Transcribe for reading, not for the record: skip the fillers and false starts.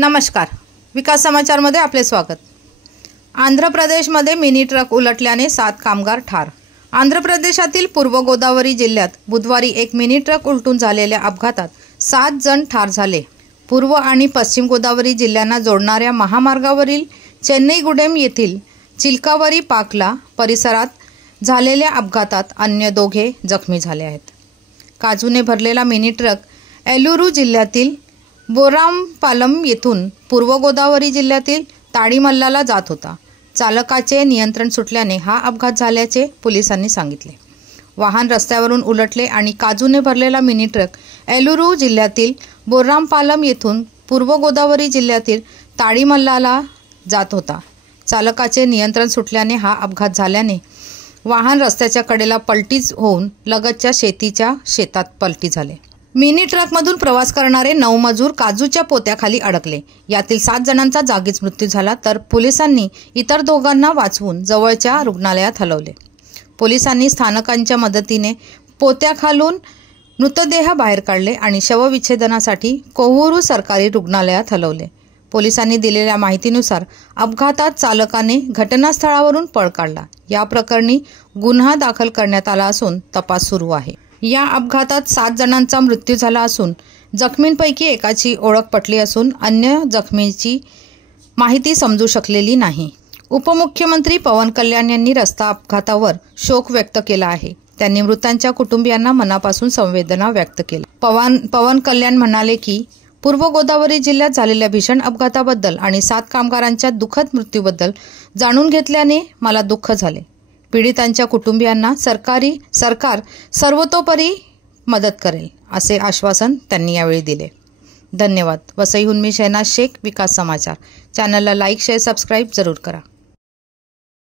नमस्कार, विकास समाचारमध्ये आपले स्वागत। आंध्र प्रदेशमध्ये मिनी ट्रक उलटल्याने 7 कामगार ठार। आंध्र प्रदेशातील पूर्व गोदावरी जिल्ह्यात बुधवारी एक मिनी ट्रक उलटून झालेल्या अपघातात 7 जण ठार झाले। पूर्व आणि पश्चिम गोदावरी जिल्ह्यांना जोडणाऱ्या महामार्गावरील चेन्नईगुडेम येथील चिलकावरी पाकला परिसरात झालेल्या अपघातात अन्य 2 जखमी झाले आहेत। काजूने भरलेला मिनी ट्रक एलुरू जिल्ह्यातील बोरामपालम येथून पूर्व गोदावरी जिल्ह्यातील ताडीमल्लाला जात होता। चालकाचे नियंत्रण सुटल्याने हा अपघात झाल्याचे पोलिसांनी सांगितले। वाहन रस्त्यावरून उलटले आणि काजूने भरलेला मिनी ट्रक एलुरू जिल्ह्यातील बोरामपालम येथून पूर्व गोदावरी जिल्ह्यातील ताडीमल्लाला जात होता। चालकाचे नियंत्रण सुटल्याने हा अपघात झाल्याने वाहन रस्त्याच्या कडेला पलटी होऊन लगतच्या शेतीच्या शेतात पलटी झाले। मिनी ट्रकमधून प्रवास करणारे 9 मजूर काजूच्या पोत्याखाली अडकले। यातील 7 जणांचा जागीच मृत्यू झाला, तर पोलिसांनी इतर 2 वाचवून जवळच्या रुग्णालयात हलवले। पोलिसांनी स्थानिकांच्या मदतीने पोत्याखालून मृतदेह बाहेर काढले आणि शवविच्छेदनासाठी कोहुरू सरकारी रुग्णालयात हलवले। पोलिसांनी दिलेल्या माहितीनुसार अपघातात चालकाने घटनास्थळावरून पळ काढला। या प्रकरणी गुन्हा दाखल करण्यात आला असून तपास सुरू आहे। या अपघातात 7 जणांचा मृत्यू झाला असून जखमींपैकी एकाची ओळख पटली असून अन्य जखमीची माहिती समजू शकलेली नाही। उपमुख्यमंत्री पवन कल्याण यांनी रस्ता अपघातावर शोक व्यक्त केला आहे। त्यांनी मृतांच्या कुटुंबियांना मनापासून संवेदना व्यक्त केल्या। पवन कल्याण म्हणाले की पूर्व गोदावरी जिल्ह्यात झालेल्या भीषण अपघाताबद्दल आणि 7 कामगारांच्या दुःखद मृत्यूबद्दल जाणून घेतल्याने मला दुःख झाले। पीडितांच्या कुटुंबियांना सरकार सर्वतोपरी मदत करेल असे आश्वासन त्यांनी यावेळी दिले। धन्यवाद। वसईहून मी शहनाज शेख, विकास समाचार। चॅनलला लाईक, शेअर, सबस्क्राईब जरूर करा।